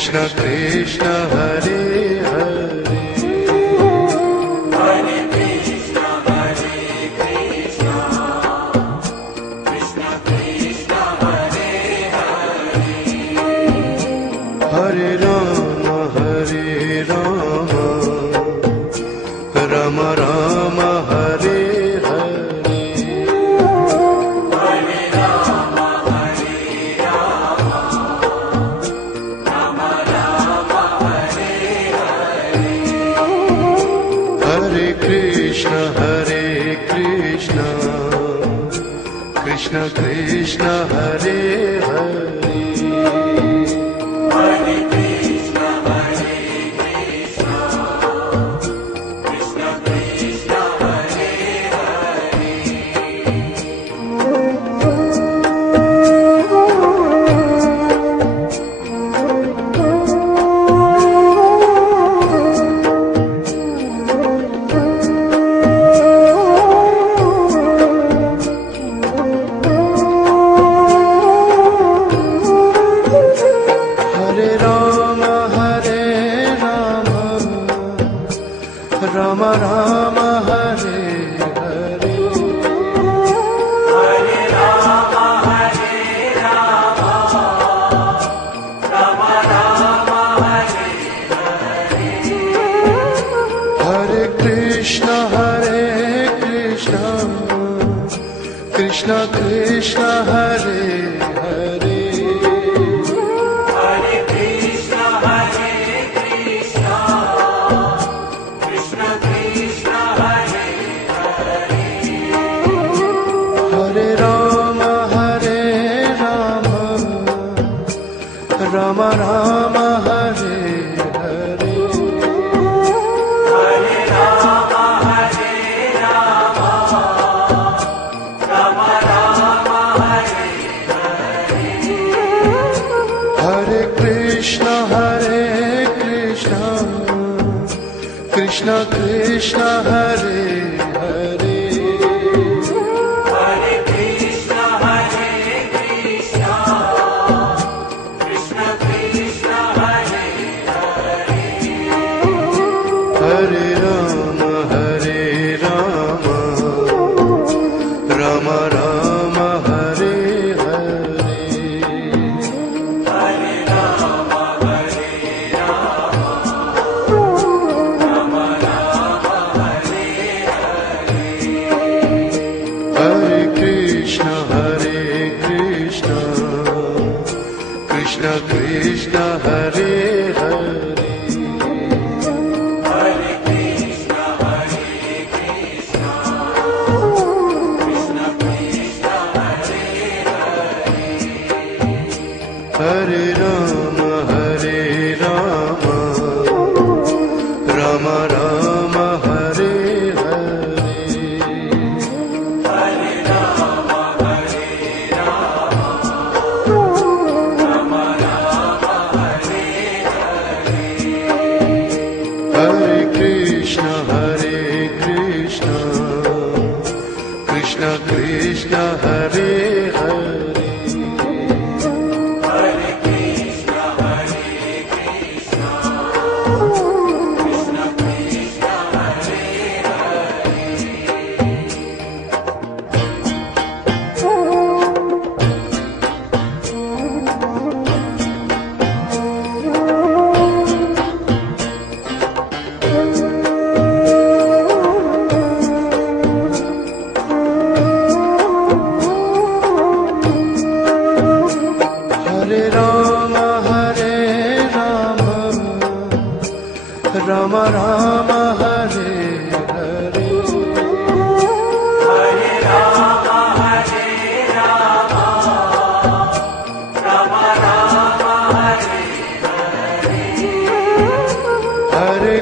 Krishna Krishna Hare Hare Hare Rama Rama Rama Hare Hare Hare Krishna Krishna Krishna Hare Hare Rama Rama Hare Hare Hare Rama Hare Rama Rama Rama Hare Hare Hare Krishna Krishna Krishna Hare Hare Hare Krishna Krishna Krishna Hare Hare Hare Rama Rama Rama Hare Hare Hare Rama Hare Rama Rama Rama Hare Hare Krishna Krishna Krishna Hare Hare Hare Krishna Krishna Krishna Hare Hare Hare Rama Rama Rama Hare Hare Hare Rama Hare Rama Rama Rama Hare Hare Hare Krishna Krishna Krishna Hare Hare Hare Krishna Krishna Krishna Hare Hare Hare Rama Rama Rama Hare Hare Hare Rama Hare Rama Rama Rama Hare Hare Hare Krishna Krishna Krishna Hare Hare Hare Krishna Krishna Krishna Krishna Hare Hare Rama Rama Rama Hare Hare Hare Rama Hare Rama Rama Rama Hare Hare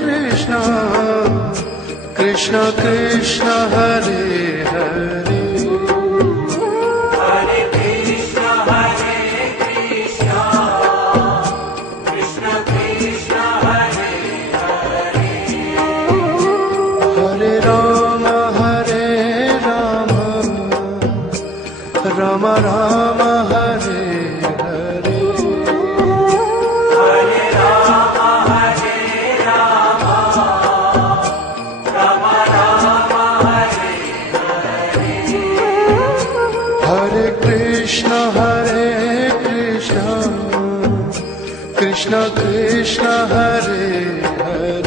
Krishna Krishna Krishna Hare Hare Hare Krishna Krishna Krishna Krishna Krishna Hare Hare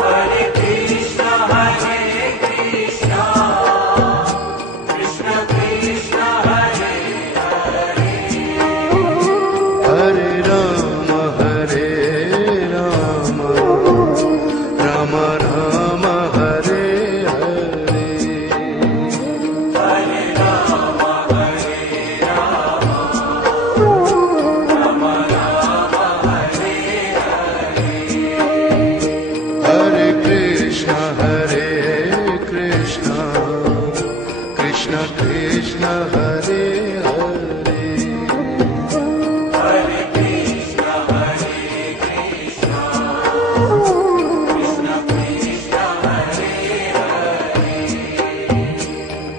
Hare Krishna Hare Krishna Krishna Krishna Hare Hare Hare Rama Hare Rama Rama Rama Hare Hare Hare Rama Hare Rama Rama Rama Hare Hare Krishna Hare Krishna Krishna Krishna Hare Hare Hare Krishna Hare Krishna Krishna Krishna Hare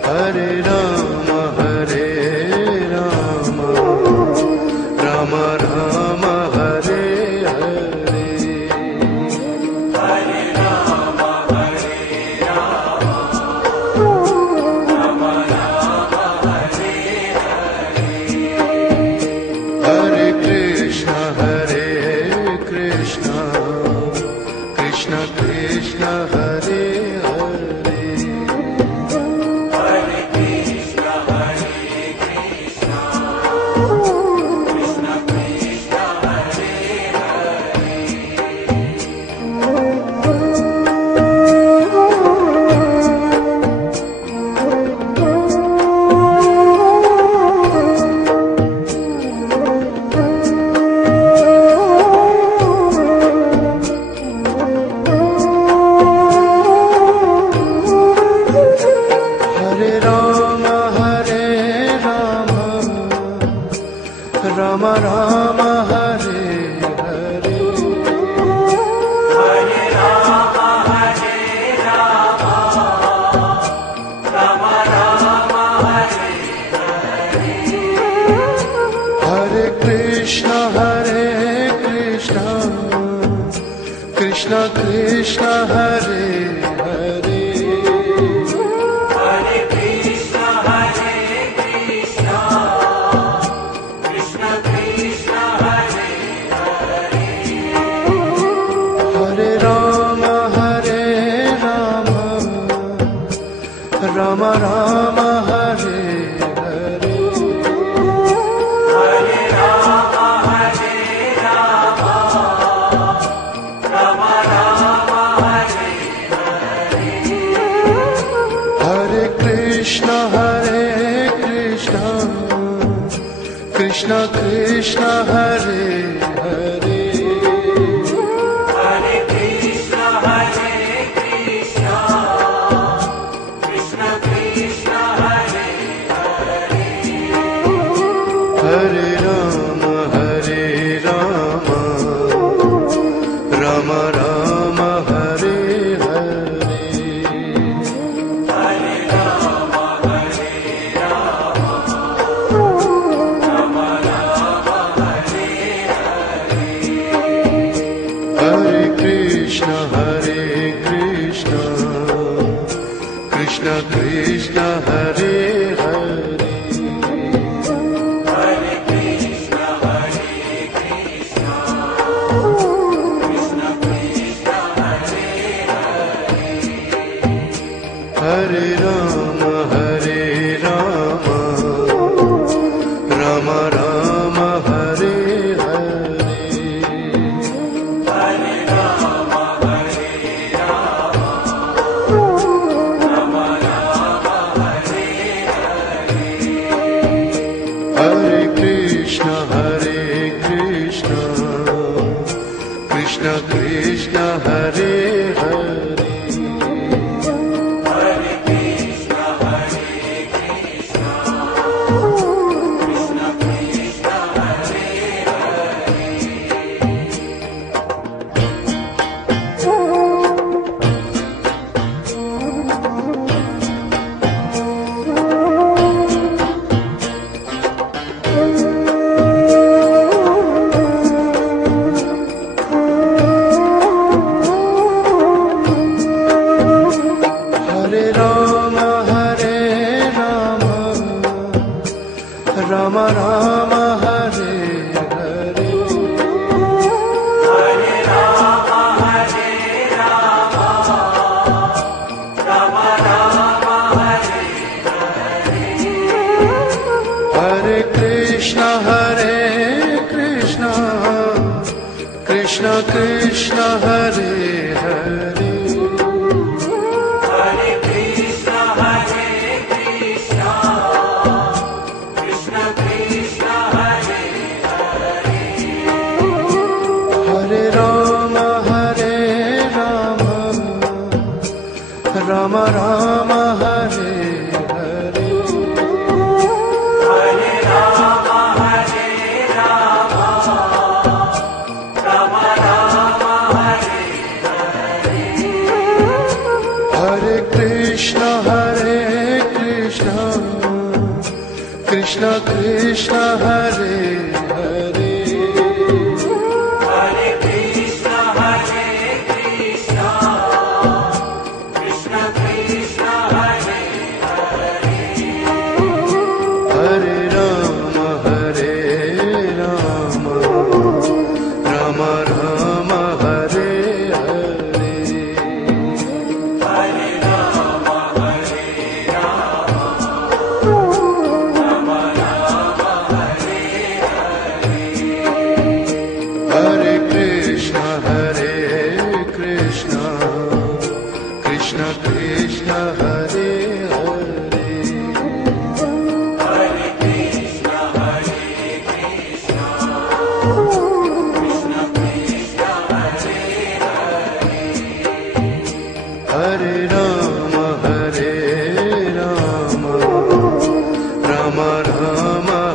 Hare Rama Hare Rama Rama Rama Hare Hare Hare Rama Hare Rama Rama Rama Hare Hare Krishna Hare Krishna Krishna Krishna Hare Hare Hare Krishna Hare Krishna Krishna Krishna Hare Hare Rama Hare Rama Rama Rama Hare Hare Hare Rama Hare Rama Rama Rama Hare Hare Krishna Hare Krishna Krishna Krishna Hare Hare Hare Krishna Hare Krishna Krishna Krishna Hare Hare Rama Hare Rama Rama Rama Hare Hare Hare Rama Hare Rama Rama Rama Hare Hare Krishna Hare Krishna Krishna Krishna Hare Hare Hare Krishna Hare Krishna Krishna Krishna Hare Hare Rama Hare Rama Rama Rama Hare Hare Hare Rama Hare Rama Rama Rama Hare Hare Krishna Hare Krishna Krishna Krishna Hare Hare Hare Krishna Hare Krishna Krishna Krishna Hare Hare Rama Hare Rama Rama Rama Hare Hare Hare Rama Hare Rama Rama Rama Hare Hare Krishna Hare Krishna Krishna Krishna Hare Hare Hare Krishna Hare Krishna Krishna Krishna Hare Rama Rama Hare Hare Krishna Krishna Hare Hare Hare Krishna Hare Krishna Krishna Krishna Hare Hare Hare Rama Hare Rama Rama Rama Hare Hare Hare Rama Hare Rama Rama Rama Hare Hare Krishna Hare Krishna Krishna Krishna Hare Hare Hare Krishna Hare Krishna Krishna Krishna Hare Hare Rama Hare Rama Rama Rama Hare Hare Hare Rama Hare Rama Rama Hare Hare Krishna Hare Krishna Krishna Krishna Hare Hare Hare Krishna Hare Krishna Krishna Krishna Hare Hare Rama Hare Rama Rama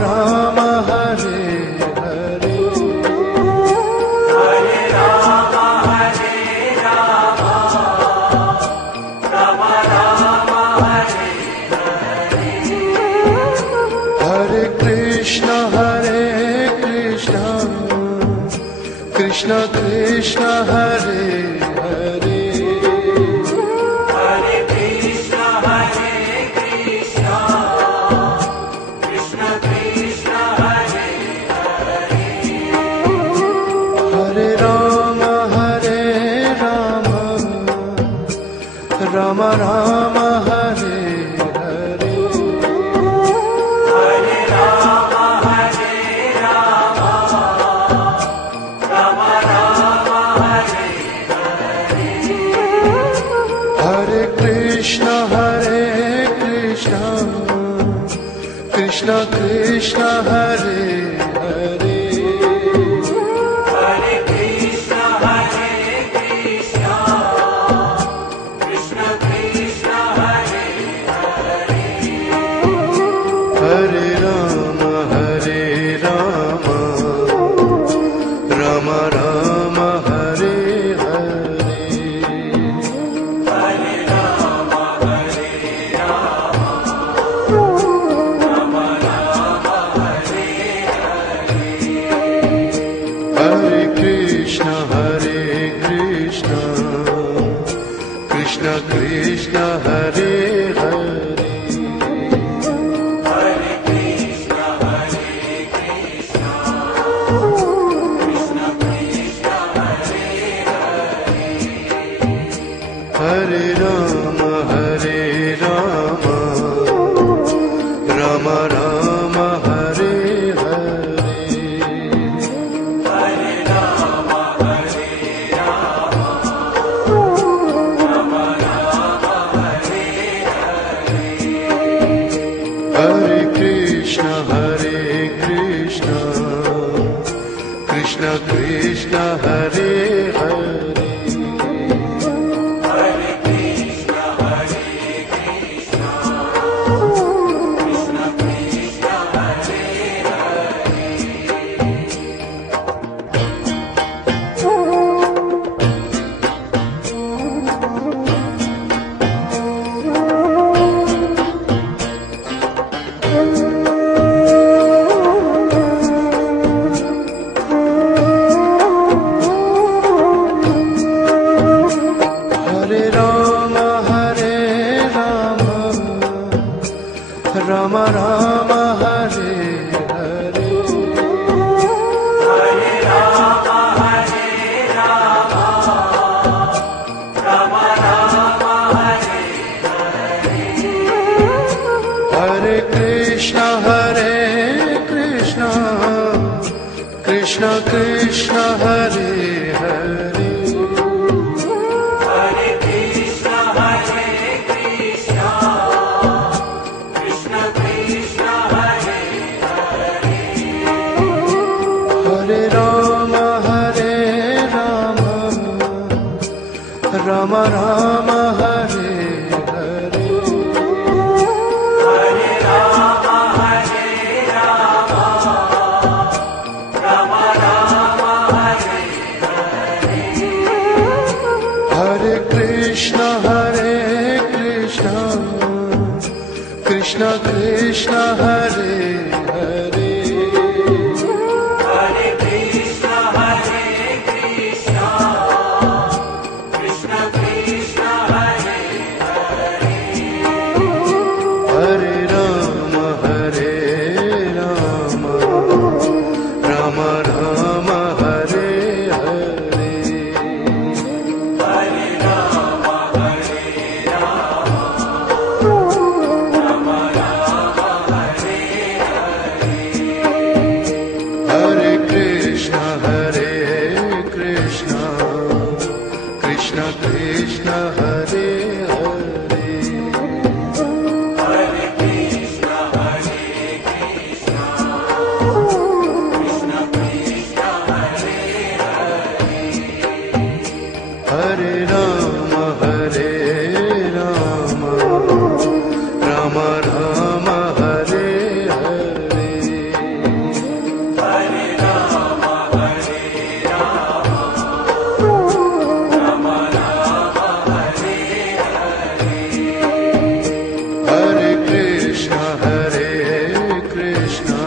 Rama Hare Hare Hare Rama Hare Rama Rama Hare Hare Krishna Hare Krishna Krishna Krishna Hare Hare Hare Krishna Hare Krishna Krishna Krishna Hare Hare Rama Hare Rama Rama Rama Hare Hare Hare Rama Hare Rama Rama Rama Hare Hare Krishna Hare Krishna Krishna Krishna Hare Hare Hare Krishna Hare Krishna Krishna Krishna Hare Hare Rama Hare Rama Rama Rama Hare Hare Hare Rama Hare Rama Rama Rama Hare Hare Krishna Hare Krishna Krishna Krishna Hare Hare Hare Krishna Hare Krishna Krishna Krishna Hare Hare Rama Hare Rama Rama Rama Hare Hare Hare Rama Hare Rama Rama Hare Hare Krishna Hare Krishna Krishna Krishna Hare Hare Hare Krishna Hare Krishna Krishna Krishna Hare Hare Rama Hare Rama Rama Rama Hare Hare Hare Rama Hare Rama Rama Hare Hare Krishna Hare Krishna Krishna Krishna Hare Hare Krishna Krishna Hare Hare Hare Krishna, Hare Krishna, Krishna Krishna, Hare Hare. Hare Rama Hare Rama Rama Rama Hare Hare Hare Rama, Hare Rama, Rama Rama, Hare Hare. Hare Krishna Hare Krishna Krishna Krishna Hare Hare Hare Krishna, Hare Krishna, Krishna Krishna, Hare Hare. Hare Rama Hare Rama Rama Rama Hare Hare Hare Rama, Hare Rama, Rama Rama, Hare Hare. Hare Krishna Hare Krishna Krishna Krishna Hare Hare Hare Krishna, Hare Krishna, Krishna Krishna, Hare Hare. Hare Rama Hare Rama Rama Rama Hare Hare Hare Rama, Hare Rama, Rama Rama, Hare Hare. Hare Krishna Hare Krishna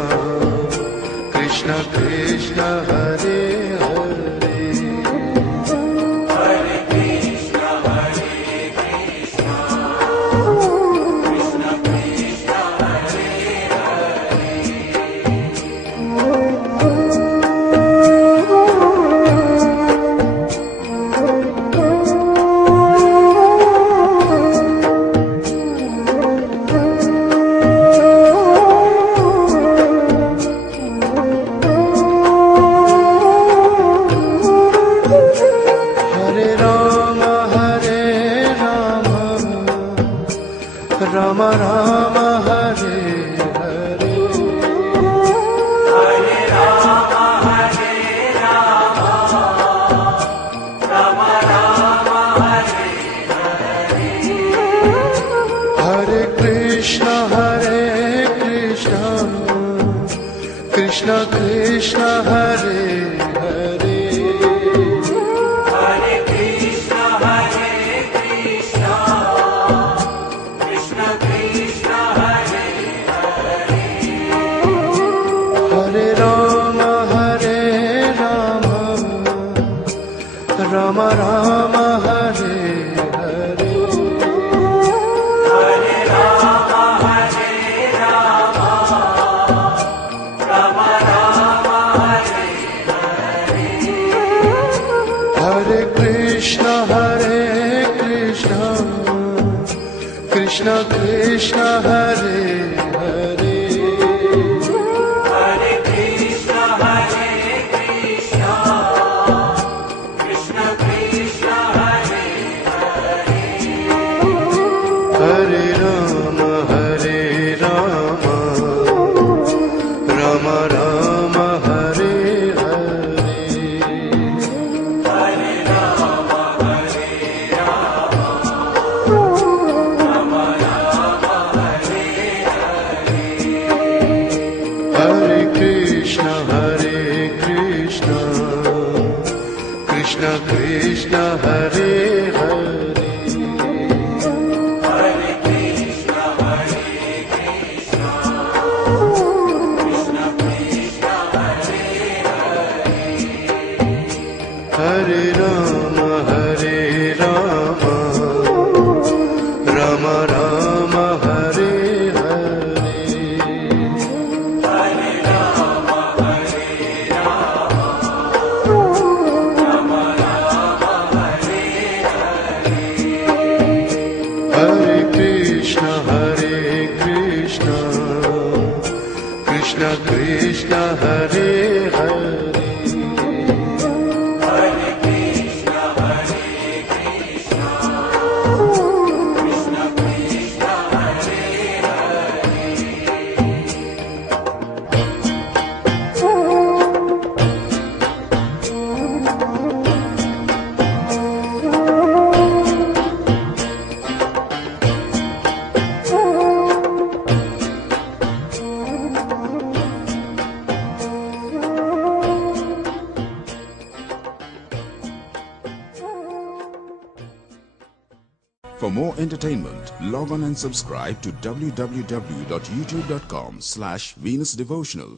Krishna Krishna Hare Hare Hare Krishna, Hare Krishna, Krishna Krishna, Hare Hare Rama Hare Rama Rama Rama Hare Hare Hare Rama, Hare Rama, Rama Rama, Hare Hare. Hare Krishna Hare Krishna Krishna Krishna Hare Hare Hare Krishna, Hare Krishna, Krishna Krishna, Hare Hare. Hare Rama Hare Rama Rama Rama Hare Hare Hare Rama, Hare Rama, Rama Rama, Hare Hare. Hare Krishna Hare Krishna Krishna Krishna Hare Hare Hare Krishna, Hare Krishna, Krishna Krishna, Hare Hare. Hare Rama Hare Rama Rama Rama Hare Hare Hare Rama, Hare Rama, Rama Rama, Hare Hare. Hare Krishna Hare Krishna Krishna Krishna Hare Hare Hare Krishna, Hare Krishna, Krishna Krishna, Hare Hare. Hare Rama Hare Rama Rama Rama Hare Hare Hare Rama, Hare Rama, Rama Rama, Hare Hare. Hare Krishna Hare Krishna Krishna Krishna Hare Hare For more entertainment, log on and subscribe to www.youtube.com/Venus Devotional.